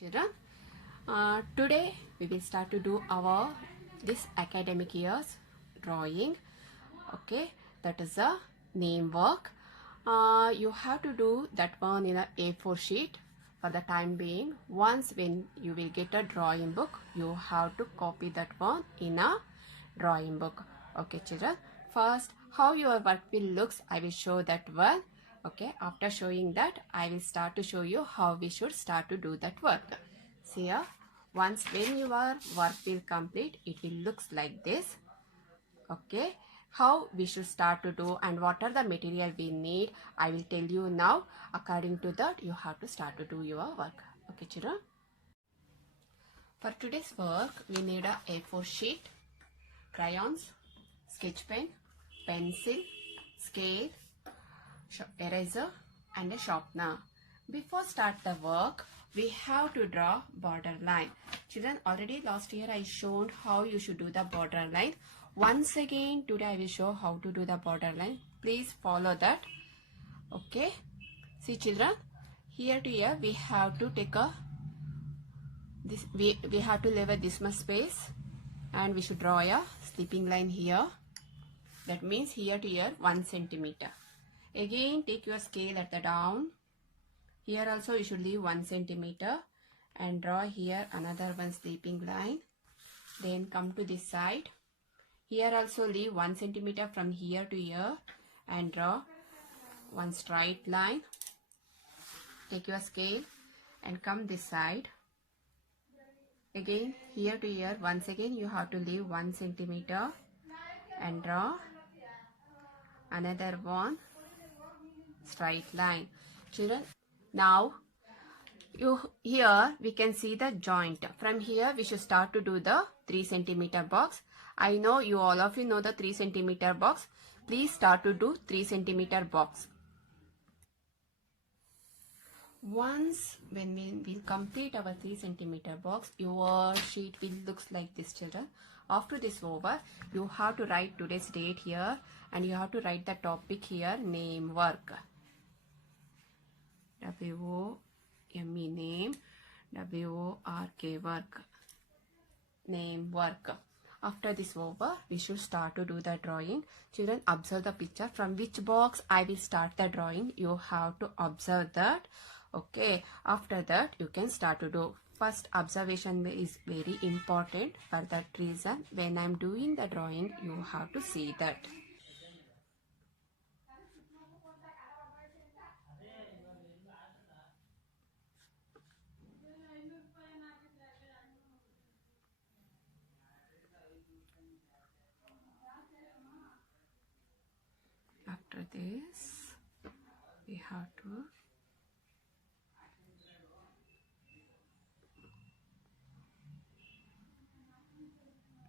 Children, today we will start to do our this academic year's drawing. Okay, that is a name work. You have to do that one in a A4 sheet for the time being. Once when you will get a drawing book, you have to copy that one in a drawing book. Okay, children. First, how your work will looks, I will show that one. Okay, after showing that, I will start to show you how we should start to do that work. See here, once when your work will complete, it will looks like this. Okay, how we should start to do and what are the material we need, I will tell you now. According to that, you have to start to do your work. Okay, children. For today's work, we need a A4 sheet, crayons, sketch pen, pencil, scale, eraser and a sharpener. Before start the work, we have to draw border line. Children, already last year I showed how you should do the border line. Once again today I will show how to do the border line. Please follow that. Okay. See children, here to here we have to take a this we have to leave a this much space and we should draw a sleeping line here. That means here to here 1 centimeter. Again take your scale at the down. Here also you should leave 1 centimeter and draw here another one sleeping line. Then come to this side. Here also leave 1 centimeter from here to here and draw one straight line. Take your scale and come this side. Again here to here once again you have to leave 1 centimeter and draw another one straight line. Children, now here we can see the joint. From here we should start to do the 3 centimeter box. I know you all of you know the 3 centimeter box. Please start to do 3 centimeter box. Once when we will complete our 3 centimeter box, your sheet will looks like this, children. After this over, you have to write today's date here and you have to write the topic here, name work. W-O-M-E name, W-O-R-K work, name work. After this over, we should start to do the drawing. Children, observe the picture. From which box I will start the drawing, you have to observe that. Okay, after that you can start to do. First observation is very important. For that reason, when I am doing the drawing, you have to see that. After this, we have to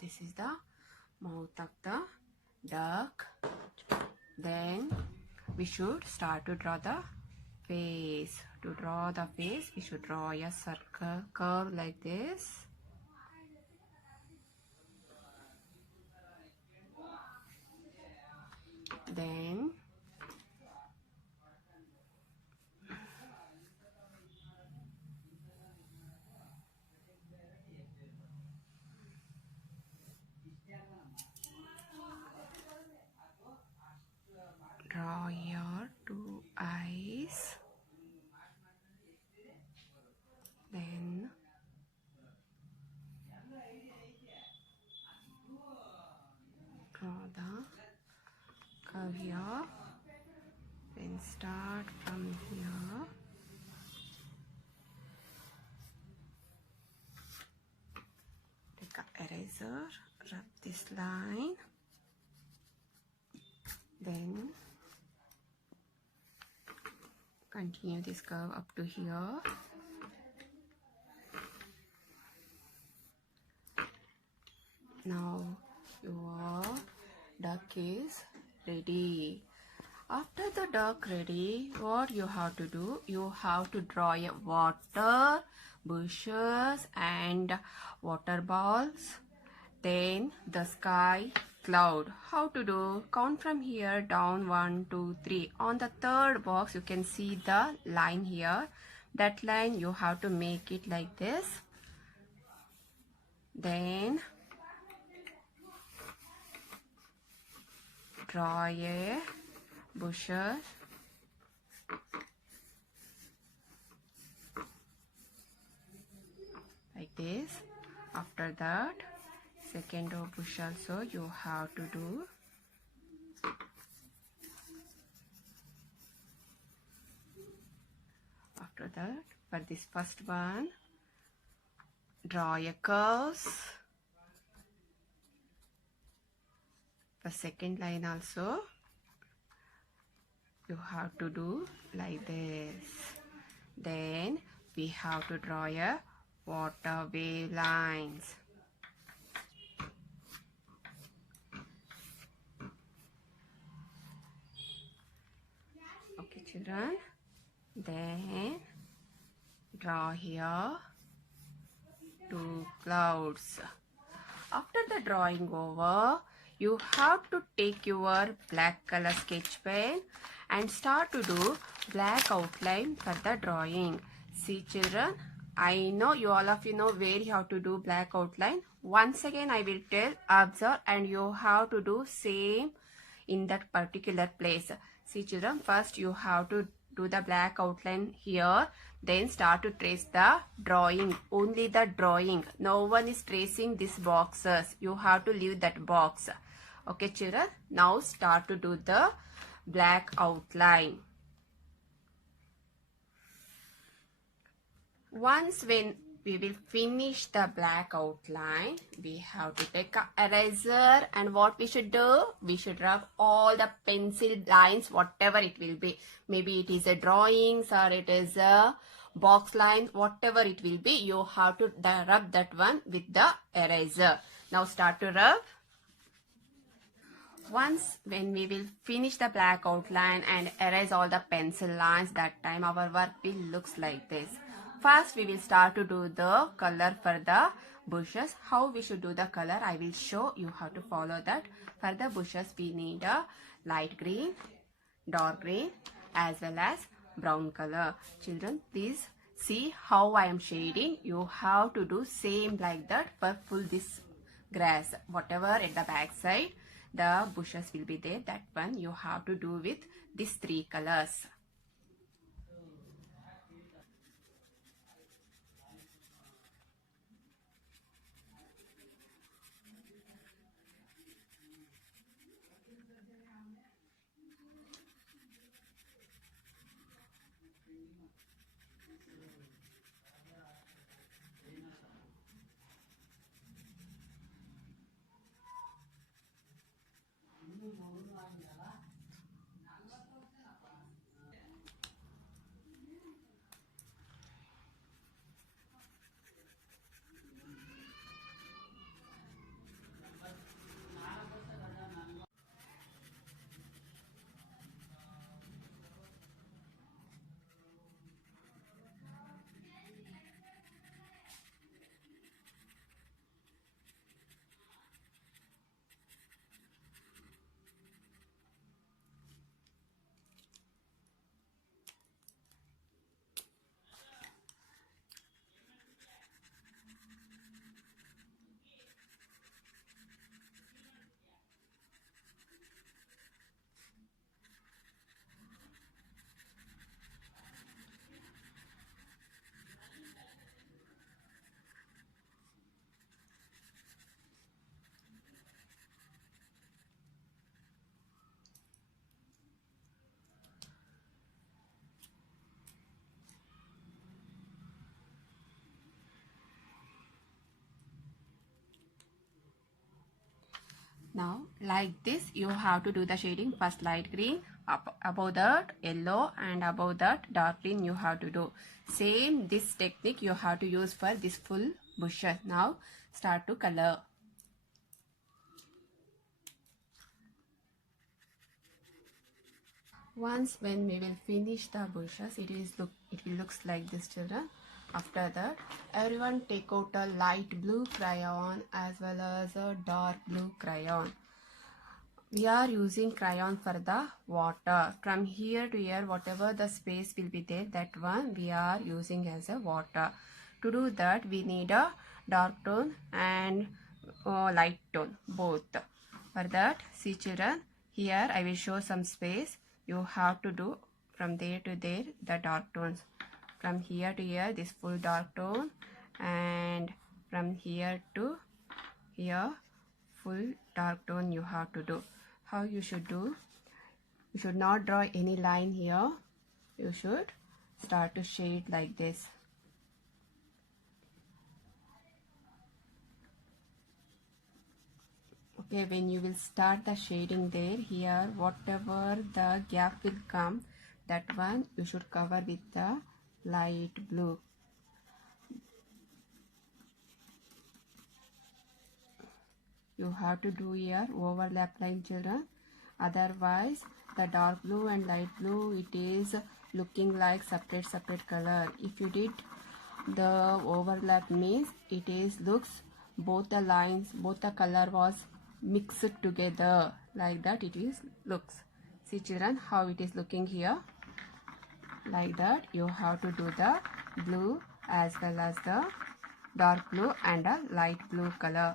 this is the mouth of the duck. Then we should start to draw the face. To draw the face, we should draw a circle curve like this. Then draw your 2 eyes. Then draw the curve here. Then start from here. Take an eraser, rub this line. Then continue this curve up to here. Now your duck is ready. After the duck ready, what you have to do? You have to draw a water, bushes and water balls. Then the sky, cloud. How to do? Count from here down 1, 2, 3. On the third box you can see the line here. That line you have to make it like this. Then draw a bushes like this. After that, second row bush also you have to do. After that, for this first one, draw a curves. The second line also you have to do like this. Then we have to draw a water wave lines. Okay children, then draw here two clouds. After the drawing over, you have to take your black color sketch pen and start to do black outline for the drawing. See children, I know you all of you know where you have to do black outline. Once again I will tell, observe, and you have to do same in that particular place. See children, first you have to do the black outline here, then start to trace the drawing, only the drawing. No one is tracing these boxes. You have to leave that box. Okay children, now start to do the black outline. Once when we will finish the black outline, we have to take a eraser, and what we should do, we should rub all the pencil lines, whatever it will be. Maybe it is a drawings or it is a box lines, whatever it will be, you have to rub that one with the eraser. Now start to rub. Once when we will finish the black outline and erase all the pencil lines, that time our work will looks like this. First we will start to do the color for the bushes. How we should do the color, I will show. You have to follow that. For the bushes we need a light green, dark green, as well as brown color. Children, please see how I am shading. You have to do same like that for full this grass. Whatever at the back side the bushes will be there, that one you have to do with these three colors. Now like this you have to do the shading. First light green, above that yellow, and above that dark green you have to do. Same this technique you have to use for this full bushes. Now start to color. Once when we will finish the bushes, it will looks like this children. After that, everyone take out a light blue crayon as well as a dark blue crayon. We are using crayon for the water. From here to here, whatever the space will be there, that one we are using as a water. To do that, we need a dark tone and light tone, both. For that, see children, here I will show some space. You have to do from there to there the dark tones. From here to here, this full dark tone, and from here to here, full dark tone you have to do. How you should do? You should not draw any line here. You should start to shade like this. Okay, when you will start the shading there, here whatever the gap will come, that one you should cover with the light blue. You have to do here overlap line, children. Otherwise, the dark blue and light blue, it is looking like separate color. If you did the overlap, means it is looks both the lines, both the color was mixed together, like that it is looks. See children, how it is looking here, like that. You have to do the blue as well as the dark blue and a light blue color.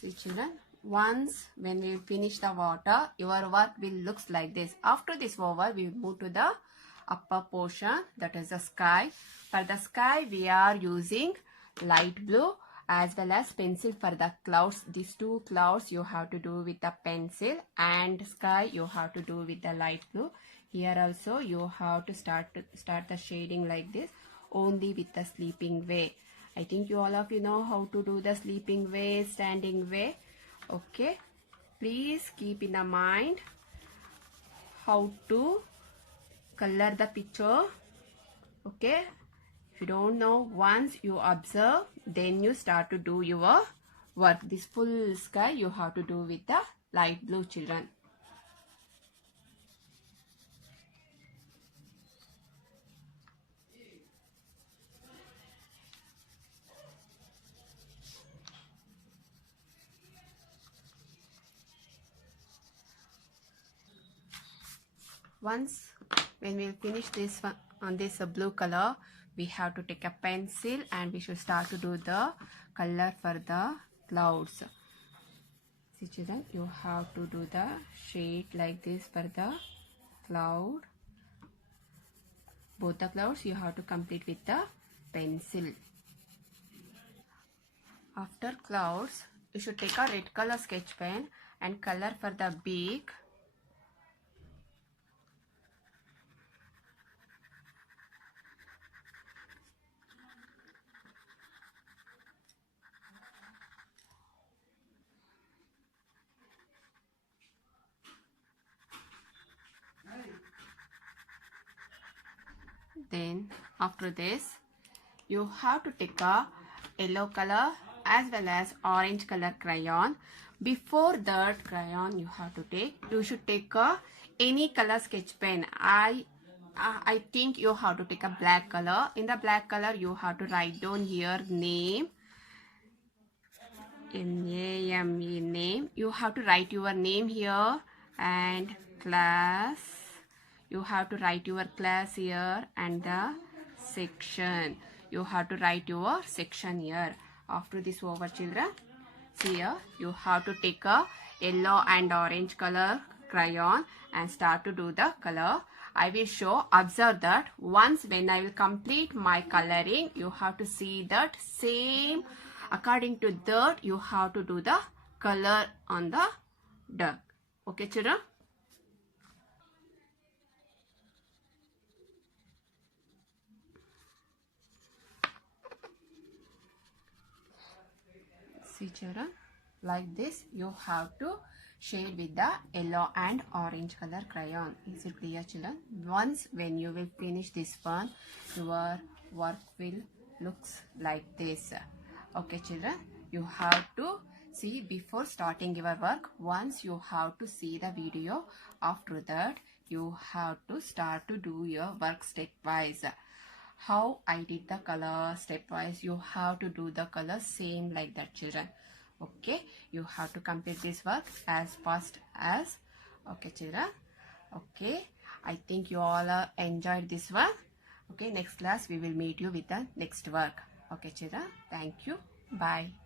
See children, once when we finish the water, your work will looks like this. After this over, we will move to the upper portion, that is the sky. For the sky, we are using light blue as well as pencil for the clouds. These two clouds you have to do with the pencil, and sky you have to do with the light blue. Here also you have to start the shading like this, only with the sleeping way. I think you all of you know how to do the sleeping way, standing way. Okay, please keep in the mind how to color the picture. Okay, if you don't know, once you observe, then you start to do your work. This full sky you have to do with the light blue, children. Once when we finish this one on this blue color, we have to take a pencil and we should start to do the color for the clouds. See children, you have to do the shade like this for the cloud. Both the clouds you have to complete with the pencil. After clouds, you should take a red color sketch pen and color for the beak. Then after this, you have to take a yellow color as well as orange color crayon. Before that crayon you should take a any color sketch pen. I think you have to take a black color. In the black color you have to write down here name, N-A-M-E, name. You have to write your name here, and class. You have to write your class here, and the section. You have to write your section here. After this over, children, See here, you have to take a yellow and orange color crayon and start to do the color. I will show, observe that once when I will complete my coloring, you have to see that same, according to that you have to do the color on the duck. Okay children? See children, like this you have to shade with the yellow and orange color crayon. Is it clear children? Once when you will finish this one, your work will looks like this. Okay children, you have to see before starting your work. Once you have to see the video, after that you have to start to do your work stepwise. How I did the color stepwise, you have to do the color same like that children. Okay, you have to complete this work as fast as. Okay children, okay, I think you all enjoyed this one. Okay, next class we will meet you with the next work. Okay children, thank you, bye.